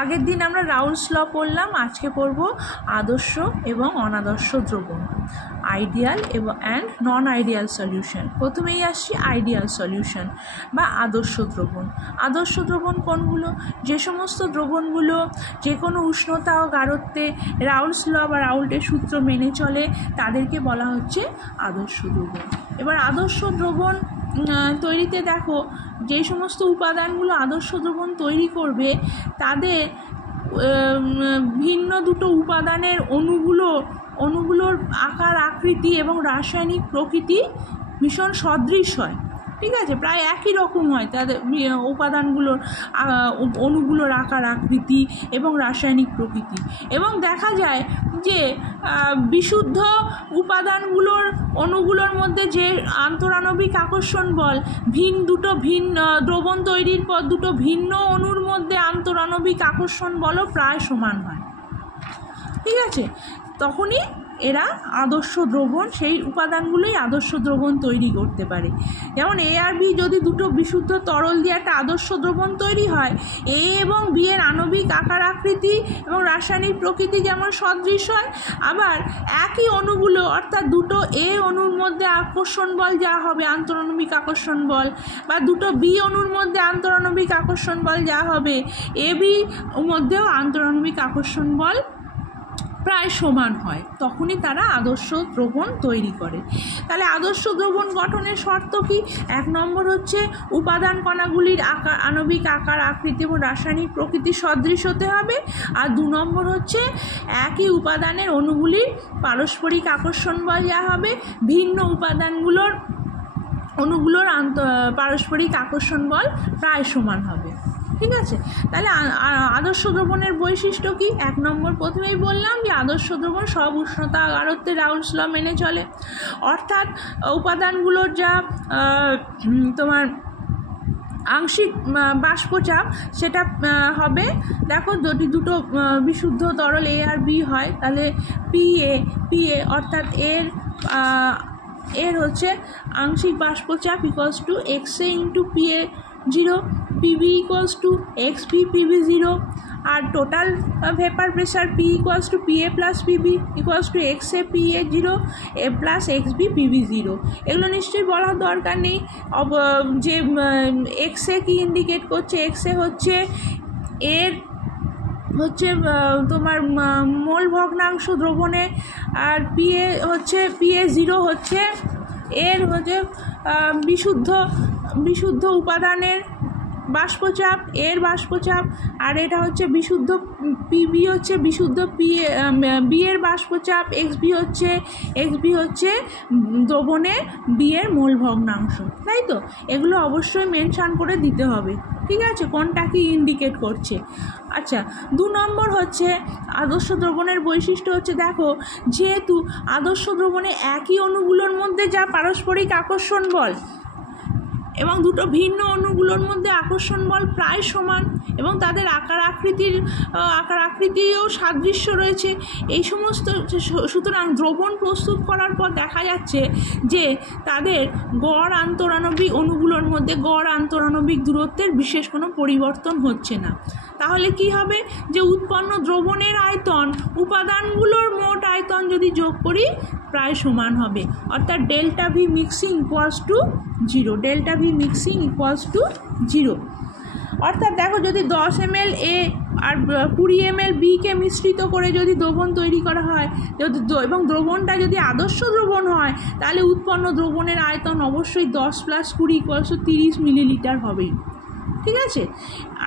আগের দিন আমরা রাউলস ল পড়লাম, আজকে পড়ব আদর্শ এবং অনাদর্শ দ্রবণ, আইডিয়াল এবং নন আইডিয়াল সলিউশন। প্রথমেই আসছি আইডিয়াল সলিউশন বা আদর্শ দ্রবণ। আদর্শ দ্রবণ কোনগুলো? যে সমস্ত দ্রবণগুলো যে কোনো উষ্ণতা ও গাঢ়ত্বে রাউলস ল বা রাউল্টের সূত্র মেনে চলে তাদেরকে বলা হচ্ছে আদর্শ দ্রবণ। এবার আদর্শ দ্রবণ তৈরিতে দেখো যে সমস্ত উপাদানগুলো আদর্শ দ্রবণ তৈরি করবে তাদের ভিন্ন দুটো উপাদানের অণুগুলোর আকার আকৃতি এবং রাসায়নিক প্রকৃতি ভীষণ সদৃশ হয়। ঠিক আছে, প্রায় একই রকম হয় তাদের উপাদানগুলোর অণুগুলোর আকার আকৃতি এবং রাসায়নিক প্রকৃতি। এবং দেখা যায় যে বিশুদ্ধ উপাদানগুলোর অণুগুলোর মধ্যে যে আন্তরাণবিক আকর্ষণ বল দুটো ভিন্ন দ্রবণ তৈরির পর দুটো ভিন্ন অণুর মধ্যে আন্তরাণবিক আকর্ষণ বলও প্রায় সমান হয়। ঠিক আছে, তখনই এরা আদর্শ দ্রবণ, সেই উপাদানগুলোই আদর্শ দ্রবণ তৈরি করতে পারে। যেমন এ আর বি যদি দুটো বিশুদ্ধ তরল দিয়ে একটা আদর্শ দ্রবণ তৈরি হয়, এ এবং বি এর আণবিক আকার আকৃতি এবং রাসায়নিক প্রকৃতি যেমন সদৃশ হয়, আবার একই অণুগুলো অর্থাৎ দুটো এ অণুর মধ্যে আকর্ষণ বল যা হবে আন্তরাণবিক আকর্ষণ বল, বা দুটো বি অণুর মধ্যে আন্তরাণবিক আকর্ষণ বল যা হবে এ বি মধ্যেও আন্তরাণবিক আকর্ষণ বল প্রায় সমান হয়, তখনই তারা আদর্শ দ্রবণ তৈরি করে। তাহলে আদর্শ দ্রবণ গঠনের শর্ত কি? 1 নম্বর হচ্ছে উপাদান কণাগুলির আণবিক আকার আকৃতি এবং রাসায়নিক প্রকৃতি সদৃশ হতে হবে। আর 2 নম্বর হচ্ছে একই উপাদানের অণুগুলির পারস্পরিক আকর্ষণ বল যা হবে ভিন্ন উপাদানগুলোর অণুগুলোর পারস্পরিক আকর্ষণ বল প্রায় সমান হবে। ঠিক আছে, তাহলে আদর্শ দ্রবণের বৈশিষ্ট্য কি? 1 নম্বর প্রথমেই বললাম যে আদর্শ দ্রবণ সব উষ্ণতা গাঢ়ত্বে রাউলস ল মেনে চলে, অর্থাৎ উপাদানগুলোর যা তোমার আংশিক বাষ্পচাপ সেটা হবে, দেখো যদি দুটো বিশুদ্ধ তরল এ আর বি হয় তাহলে পিএ অর্থাৎ এর হচ্ছে আংশিক বাষ্পচাপ equals to X A into P A 0, P B equals to X P P B 0, আর total vapour pressure P equals to P A plus P B equals to X A P A 0 এ প্লাস এক্সবি পিবি 0। এগুলো নিশ্চয়ই বলার দরকার নেই যে এক্সএ কি ইন্ডিকেট করছে। এক্সএ হচ্ছে এর হচ্ছে তোমার মোল ভগ্নাংশ দ্রবণে, আর পিএ 0 হচ্ছে এর হচ্ছে বিশুদ্ধ উপাদানের বাষ্পচাপ, এর বাষ্পচাপ, আর এটা হচ্ছে বিশুদ্ধ পিবি হচ্ছে বিশুদ্ধ বি এর বাষ্পচাপ, এক্সবি হচ্ছে দ্রবণে বি এর মোল ভগ্নাংশ, তাই তো? এগুলো অবশ্যই মেনশন করে দিতে হবে। ঠিক আছে, কোনটা কি ইন্ডিকেট করছে। আচ্ছা, 2 নম্বর হচ্ছে আদর্শ দ্রবণের বৈশিষ্ট্য হচ্ছে, দেখো যেহেতু আদর্শ দ্রবণে একই অণুগুলোর মধ্যে যা পারস্পরিক আকর্ষণ বল এবং দুটো ভিন্ন অণুগুলোর মধ্যে আকর্ষণ বল প্রায় সমান এবং তাদের আকার আকৃতিও সাদৃশ্য রয়েছে, এই সমস্ত সুতরাং দ্রবণ প্রস্তুত করার পর দেখা যাচ্ছে যে তাদের গড় আন্তরাণবিক অণুগুলোর মধ্যে গড় আন্তরাণবিক দূরত্বের বিশেষ কোনো পরিবর্তন হচ্ছে না। তাহলে কি হবে? যে উৎপন্ন দ্রবণের আয়তন উপাদানগুলোর মোট আয়তন যদি যোগ করি প্রায় সমান হবে, অর্থাৎ delta V mixing equals to 0, delta V mixing equals to 0। অর্থাৎ দেখো যদি 10 ml এ আর 20 ml বিকে মিশ্রিত করে যদি দ্রবণ তৈরি করা হয় এবং দ্রবণটা যদি আদর্শ দ্রবণ হয় তাহলে উৎপন্ন দ্রবণের আয়তন অবশ্যই 10 + 20 ইকুয়ালস টু 30 মিলিলিটার হবেই। ঠিক আছে,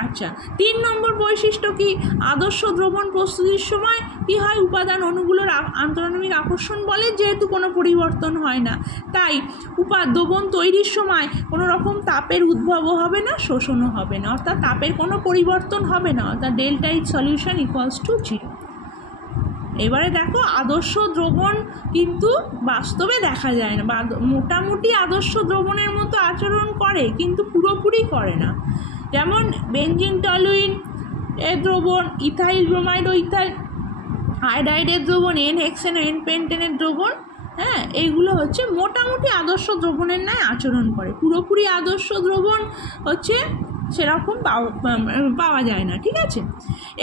আচ্ছা 3 নম্বর বৈশিষ্ট্য কি? আদর্শ দ্রবণ প্রস্তুতির সময় কি হয়? উপাদান অণুগুলোর আন্তরাণবিক আকর্ষণ বলে যেহেতু কোনো পরিবর্তন হয় না, তাই দ্রবণ তৈরির সময় কোনো রকম তাপের উদ্ভবও হবে না, শোষণও হবে না, অর্থাৎ তাপের কোনো পরিবর্তন হবে না, অর্থাৎ delta H solution equals to 0। এবারে দেখো আদর্শ দ্রবণ কিন্তু বাস্তবে দেখা যায় না, বা মোটামুটি আদর্শ দ্রবণের মতো আচরণ করে কিন্তু পুরোপুরি করে না। যেমন বেনজিন টলুইন এর দ্রবণ, ইথাইল ব্রোমাইড ও ইথাইল আয়োডাইডের দ্রবণ, এন হেক্সেন ও এন পেন্টেনের দ্রবণ, হ্যাঁ এইগুলো হচ্ছে মোটামুটি আদর্শ দ্রবণের ন্যায় আচরণ করে। পুরোপুরি আদর্শ দ্রবণ হচ্ছে সেরকম পাওয়া যায় না, ঠিক আছে।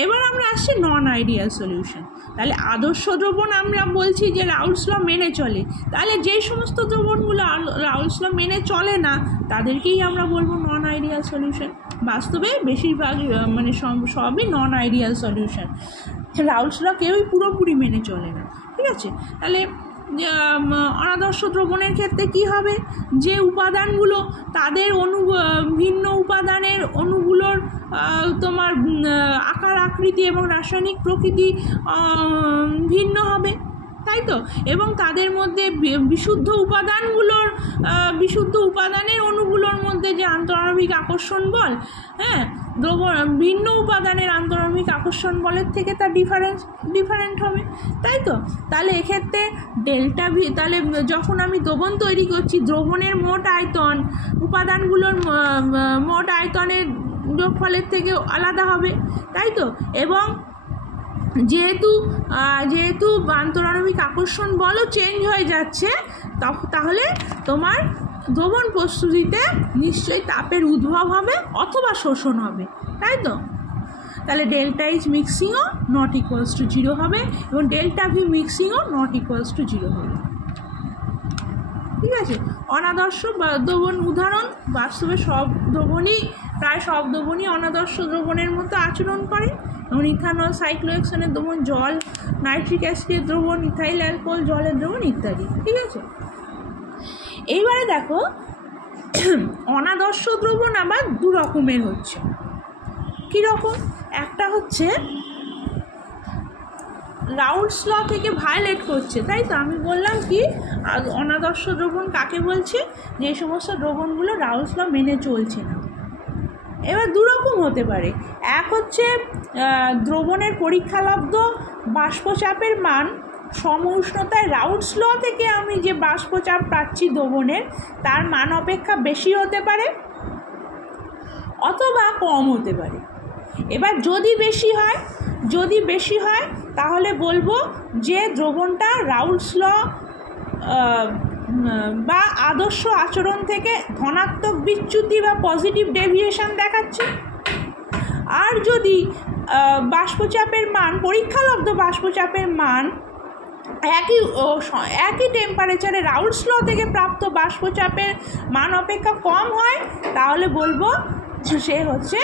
এবার আমরা আসছি নন আইডিয়াল সলিউশন। তাহলে আদর্শ দ্রবণ আমরা বলছি যে রাউলস ল মেনে চলে, তাহলে যেই সমস্ত দ্রবণগুলো রাউলস ল মেনে চলে না তাদেরকেই আমরা বলবো নন আইডিয়াল সলিউশন। বাস্তবে বেশিরভাগ মানে সবই নন আইডিয়াল সলিউশন, রাউলস ল কেউই পুরোপুরি মেনে চলে না, ঠিক আছে। তাহলে অনাদর্শ দ্রবণের ক্ষেত্রে কি হবে, যে উপাদানগুলো তাদের ভিন্ন উপাদানের অণুগুলোর তোমার আকার আকৃতি এবং রাসায়নিক প্রকৃতি ভিন্ন হবে, তাই তো, এবং তাদের মধ্যে বিশুদ্ধ উপাদানের অণুগুলোর মধ্যে যে আন্তঃআণবিক আকর্ষণ বল, হ্যাঁ, ভিন্ন উপাদানের আন্তঃআণবিক আকর্ষণ বলের থেকে তার ডিফারেন্ট হবে, তাই তো। তাহলে এক্ষেত্রে ডেল্টা ভি, তাহলে যখন আমি দ্রবণ তৈরি করছি দ্রবণের মোট আয়তন উপাদানগুলোর মোট আয়তনের যোগফলের থেকে আলাদা হবে, তাই তো। এবং যেহেতু আন্তঃআণবিক আকর্ষণ বলও চেঞ্জ হয়ে যাচ্ছে, তাহলে তোমার দ্রবণ প্রস্তুতিতে নিশ্চয়ই তাপের উদ্ভব হবে অথবা শোষণ হবে, তাই তো। তাহলে ডেল্টা এইচ মিক্সিংও নট ইকুয়ালস টু 0 হবে এবং ডেল্টা ভি মিক্সিংও নট ইকুয়ালস টু 0 হবে, ঠিক আছে। অনাদর্শ দ্রবণ উদাহরণ, বাস্তবে প্রায় সব দ্রবণই অনাদর্শ দ্রবণের মতো আচরণ করে, যেমন ইথানল, সাইক্লোহেক্সেনের দ্রবণ, জল, নাইট্রিক অ্যাসিডের দ্রবণ, ইথাইল অ্যালকোহল, জলের দ্রবণ ইত্যাদি, ঠিক আছে। এইবারে দেখো অনাদর্শ দ্রবণ আবার দু রকমের হচ্ছে। কীরকম? একটা হচ্ছে রাউলস ল থেকে ভায়োলেট করছে, তাই তো। আমি বললাম কি অনাদর্শ দ্রবণ কাকে বলছে, যে সমস্ত দ্রবণগুলো রাউলস ল মেনে চলছে না। এবার দুরকম হতে পারে, এক হচ্ছে দ্রবণের পরীক্ষালব্ধ বাষ্পচাপের মান সম উষ্ণতায় রাউলস ল থেকে আমি যে বাষ্পচাপ পাচ্ছি দ্রবণের তার মান অপেক্ষা বেশি হতে পারে অথবা কম হতে পারে। এবার যদি বেশি হয় তাহলে বলবো যে দ্রবণটা রাউলস ল বা আদর্শ আচরণ থেকে ধনাত্মক বিচ্যুতি বা পজিটিভ ডেভিয়েশন দেখাচ্ছে। আর যদি বাষ্পচাপের মান, পরীক্ষালব্ধ বাষ্পচাপের মান একই টেম্পারেচারে রাউলস ল থেকে প্রাপ্ত বাষ্পচাপের মান অপেক্ষা কম হয়, তাহলে বলবো সে হচ্ছে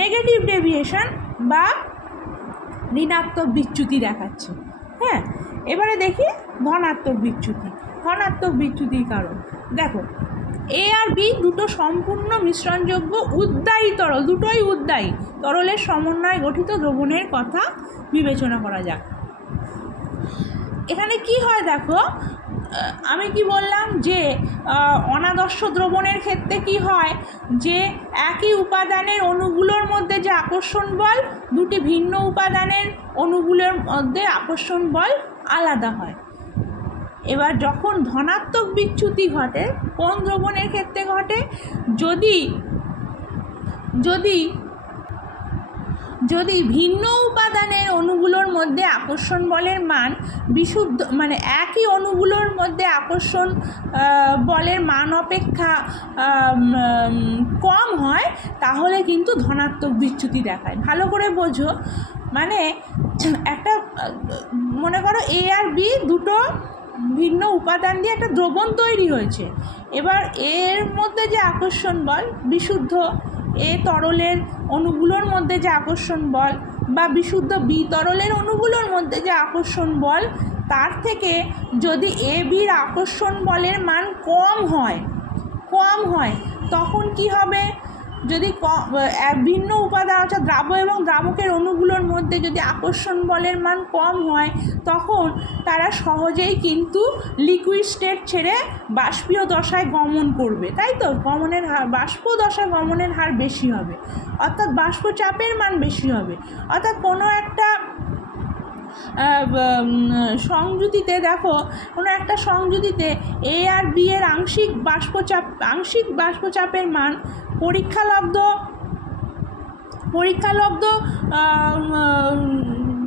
নেগেটিভ ডেভিয়েশন বা ঋণাত্মক বিচ্যুতি দেখাচ্ছে। হ্যাঁ, এবারে দেখি ধনাত্মক বিচ্যুতির কারণ। দেখো, এ আর বি দুটো সম্পূর্ণ মিশ্রণযোগ্য উদ্দায়ী তরল, দুটোই উদ্দায়ী তরলের সমন্বয়ে গঠিত দ্রবণের কথা বিবেচনা করা যাক। এখানে কি হয় দেখো, আমি কি বললাম যে অনাদর্শ দ্রবণের ক্ষেত্রে কি হয়, যে একই উপাদানের অণুগুলোর মধ্যে যে আকর্ষণ বল দুটি ভিন্ন উপাদানের অণুগুলোর মধ্যে আকর্ষণ বল আলাদা হয়। এবার যখন ধনাত্মক বিচ্যুতি ঘটে, কোন দ্রবণের ক্ষেত্রে ঘটে, যদি ভিন্ন উপাদানের অণুগুলোর মধ্যে আকর্ষণ বলের মান বিশুদ্ধ, মানে একই অণুগুলোর মধ্যে আকর্ষণ বলের মান অপেক্ষা কম হয়, তাহলে কিন্তু ধনাত্মক বিচ্যুতি দেখায়। ভালো করে বোঝো, মানে একটা মনে করো এ আর বি দুটো ভিন্ন উপাদান দিয়ে একটা দ্রবণ তৈরি হয়েছে। এবার এর মধ্যে যে আকর্ষণ বল, বিশুদ্ধ এ তরলের অণুগুলোর মধ্যে যে আকর্ষণ বল বা বিশুদ্ধ বি তরলের অণুগুলোর মধ্যে যে আকর্ষণ বল, তার থেকে যদি এ বির আকর্ষণ বলের মান কম হয় তখন কি হবে, যদি ভিন্ন উপাদান অর্থাৎ দ্রাব্য এবং দ্রাবকের অণুগুলোর মধ্যে যদি আকর্ষণ বলের মান কম হয়, তখন তারা সহজেই কিন্তু লিকুইড স্টেট ছেড়ে বাষ্পীয় দশায় গমন করবে, তাই তো। গমনের হার, বাষ্প দশা গমনের হার বেশি হবে, অর্থাৎ বাষ্পচাপের মান বেশি হবে। অর্থাৎ কোনো একটা সংযুতিতে দেখো, কোনো একটা সংযুতিতে এ আর বি এর আংশিক বাষ্পচাপের মান পরীক্ষালব্ধ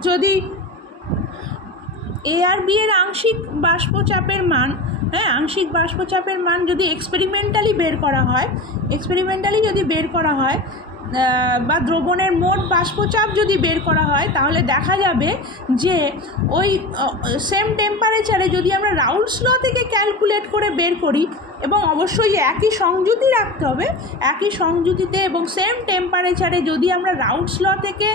যদি এ আর বি এর আংশিক বাষ্পচাপের মান যদি এক্সপেরিমেন্টালি যদি বের করা হয়, বা দ্রবণের মোট বাষ্পচাপ যদি বের করা হয় তাহলে দেখা যাবে যে ওই সেম টেম্পারেচারে যদি আমরা রাউল্টস ল থেকে ক্যালকুলেট করে বের করি, এবং অবশ্যই একই সংযুতি রাখতে হবে, একই সংযুতিতে এবং সেম টেম্পারেচারে যদি আমরা রাউল্টস ল থেকে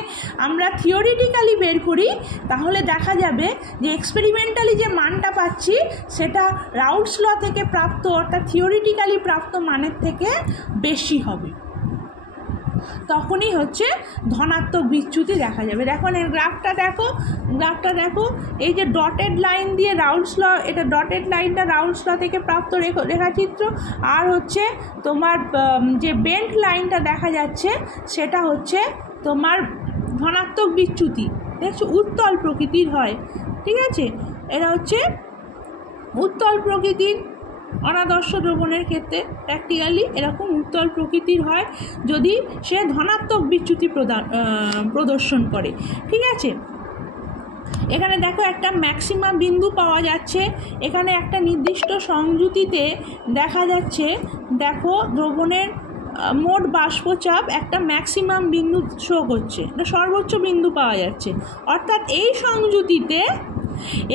আমরা থিওরিটিক্যালি বের করি তাহলে দেখা যাবে যে এক্সপেরিমেন্টালি যে মানটা পাচ্ছি সেটা রাউল্টস ল থেকে প্রাপ্ত অর্থাৎ থিওরিটিক্যালি প্রাপ্ত মানের থেকে বেশি হবে। তখনই হচ্ছে ধনাত্মক বিচ্যুতি দেখা যাবে। দেখো গ্রাফটা দেখো, এই যে ডটেড লাইন দিয়ে রাউল্টস ল, এটা ডটেড লাইনটা রাউল্টস ল থেকে প্রাপ্ত রেখাচিত্র, আর হচ্ছে তোমার যে বেন্ট লাইনটা দেখা যাচ্ছে সেটা হচ্ছে তোমার ধনাত্মক বিচ্যুতি। দেখছো উত্তল প্রকৃতির হয়, ঠিক আছে, এরা হচ্ছে উত্তল প্রকৃতির অনাদর্শ দ্রবণের ক্ষেত্রে প্র্যাকটিক্যালি এরকম উত্তল প্রকৃতির হয় যদি সে ধনাত্মক বিচ্যুতি প্রদর্শন করে, ঠিক আছে। এখানে দেখো একটা ম্যাক্সিমাম বিন্দু পাওয়া যাচ্ছে, এখানে একটা নির্দিষ্ট সংযুতিতে দেখা যাচ্ছে, দেখো দ্রবণের মোট বাষ্পচাপ একটা ম্যাক্সিমাম বিন্দু শো করছে, এটা সর্বোচ্চ বিন্দু পাওয়া যাচ্ছে, অর্থাৎ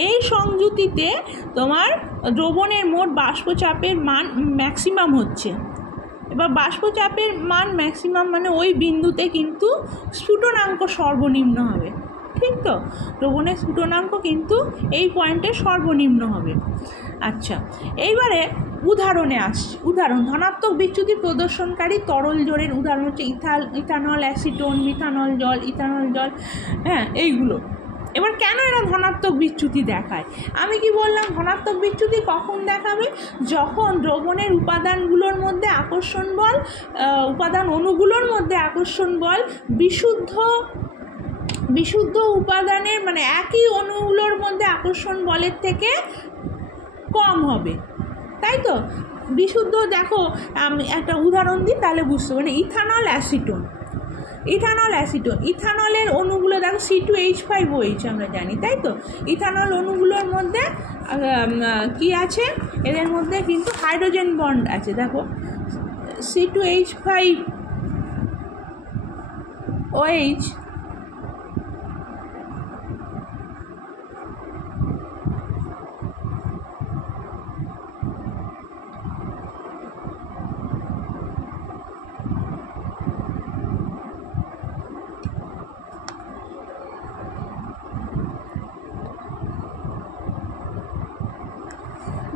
এই সংযুতিতে তোমার দ্রবণের মোট বাষ্পচাপের মান ম্যাক্সিমাম হচ্ছে। এবার বাষ্পচাপের মান ম্যাক্সিমাম মানে ওই বিন্দুতে কিন্তু স্ফুটনাঙ্ক সর্বনিম্ন হবে, ঠিক তো, দ্রবণের স্ফুটনাঙ্ক কিন্তু এই পয়েন্টে সর্বনিম্ন হবে। আচ্ছা, এইবারে উদাহরণে আসছি। উদাহরণ, ধনাত্মক বিচ্যুতি প্রদর্শনকারী তরল জলের উদাহরণ হচ্ছে ইথানল, অ্যাসিটোন, মিথানল জল, ইথানল জল, হ্যাঁ এইগুলো। এবার কেন এরা ধনাত্মক বিচ্যুতি দেখায়? আমি কি বললাম, ধনাত্মক বিচ্যুতি কখন দেখাবে? যখন দ্রবণের উপাদানগুলোর মধ্যে আকর্ষণ বল, উপাদান অণুগুলোর মধ্যে আকর্ষণ বল বিশুদ্ধ উপাদানের মানে একই অণুগুলোর মধ্যে আকর্ষণ বলের থেকে কম হবে, তাই তো। বিশুদ্ধ, দেখো আমি একটা উদাহরণ দিই তাহলে বুঝতে পারবে। ইথানল অ্যাসিটোন, ইথানলের অণুগুলো দেখো C2H5OH আমরা জানি, তাই তো। ইথানল অণুগুলোর মধ্যে কি আছে, এদের মধ্যে কিন্তু হাইড্রোজেন বন্ড আছে, দেখো C2H5OH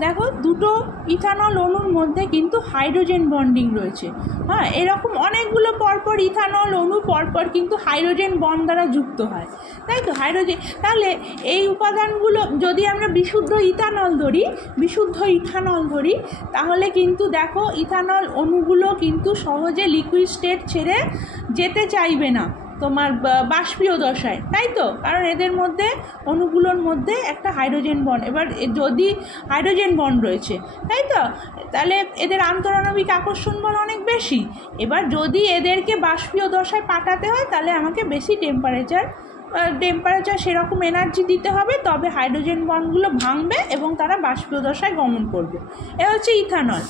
দেখো দুটো ইথানল অণুর মধ্যে কিন্তু হাইড্রোজেন বন্ডিং রয়েছে, হ্যাঁ, এরকম অনেকগুলো পরপর ইথানল অণু পরপর কিন্তু হাইড্রোজেন বন্ড দ্বারা যুক্ত হয়, তাই তো। হাইড্রোজেন, তাহলে এই উপাদানগুলো যদি আমরা বিশুদ্ধ ইথানল ধরি তাহলে কিন্তু দেখো ইথানল অণুগুলো কিন্তু সহজে লিকুইড স্টেট ছেড়ে যেতে চাইবে না তোমার বাষ্পীয় দশায়, তাই তো, কারণ এদের মধ্যে অণুগুলোর মধ্যে একটা হাইড্রোজেন বন্ড, এবার যদি হাইড্রোজেন বন্ড রয়েছে, তাই তো, তাহলে এদের আন্তরাণবিক আকর্ষণ বল অনেক বেশি। এবার যদি এদেরকে বাষ্পীয় দশায় পাঠাতে হয় তাহলে আমাকে বেশি টেম্পারেচার সেরকম এনার্জি দিতে হবে, তবে হাইড্রোজেন বন্ডগুলো ভাঙবে এবং তারা বাষ্পীয় দশায় গমন করবে। এ হচ্ছে ইথানল।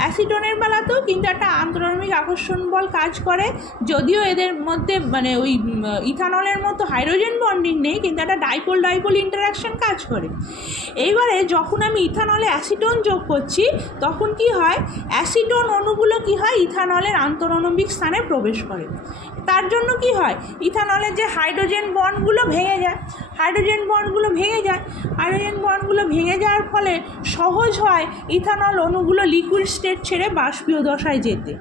অ্যাসিটোনের বেলাতেও কিন্তু একটা আন্তরাণবিক আকর্ষণ বল কাজ করে, যদিও এদের মধ্যে মানে ওই ইথানলের মতো হাইড্রোজেন বন্ডিং নেই, কিন্তু একটা ডাইপোল ইন্টারাকশন কাজ করে। এইবারে যখন আমি ইথানলে অ্যাসিটোন যোগ করছি তখন কি হয়, অ্যাসিটোন অণুগুলো কি হয়, ইথানলের আন্তরাণবিক স্থানে প্রবেশ করে। তার জন্য কি হয়, ইথানলের যে হাইড্রোজেন বন্ডগুলো ভেঙে যায়, হাইড্রোজেন বন্ডগুলো ভেঙে যাওয়ার ফলে সহজ হয় ইথানল অণুগুলো লিকুইড স্টেট ছেড়ে বাষ্পীয় দশায় যেতে,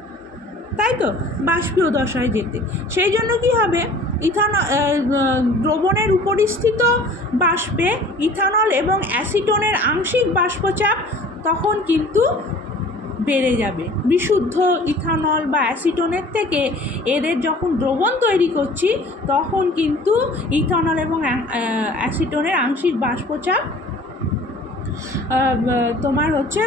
তাই তো, বাষ্পীয় দশায় যেতে। সেই জন্য কি হবে, দ্রবণের উপরিস্থিত বাষ্পে ইথানল এবং অ্যাসিটোনের আংশিক বাষ্পচাপ তখন কিন্তু বেড়ে যাবে। বিশুদ্ধ ইথানল বা অ্যাসিটোনের থেকে এদের যখন দ্রবণ তৈরি করছি তখন কিন্তু ইথানল এবং অ্যাসিটোনের আংশিক বাষ্পচাপ তোমার হচ্ছে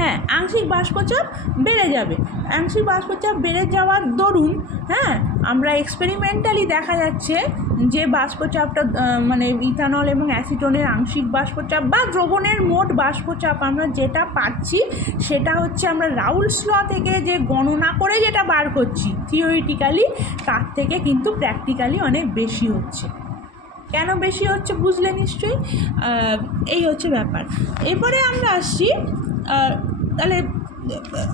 হ্যাঁ, আংশিক বাষ্পচাপ বেড়ে যাবে। আংশিক বাষ্পচাপ বেড়ে যাওয়ার দরুন আমরা এক্সপেরিমেন্টালি দেখা যাচ্ছে যে বাষ্পচাপটা মানে ইথানল এবং অ্যাসিটোনের আংশিক বাষ্পচাপ বা দ্রবণের মোট বাষ্পচাপ আমরা যেটা পাচ্ছি সেটা হচ্ছে আমরা রাউল্টস ল থেকে যে গণনা করে যেটা বার করছি থিওরিটিক্যালি, তার থেকে কিন্তু প্র্যাকটিক্যালি অনেক বেশি হচ্ছে। কেন বেশি হচ্ছে বুঝলে নিশ্চয়ই? এই হচ্ছে ব্যাপার। এরপরে আমরা আসছি তাহলে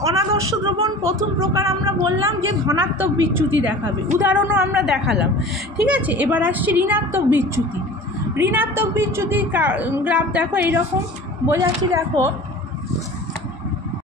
অনাদর্শ দ্রবণ প্রথম প্রকার আমরা বললাম যে ধনাত্মক বিচ্যুতি দেখাবে, উদাহরণও আমরা দেখালাম, ঠিক আছে। এবার আসছি ঋণাত্মক বিচ্যুতি। ঋণাত্মক বিচ্যুতি গ্রাফ দেখো এইরকম বোঝাচ্ছি, দেখো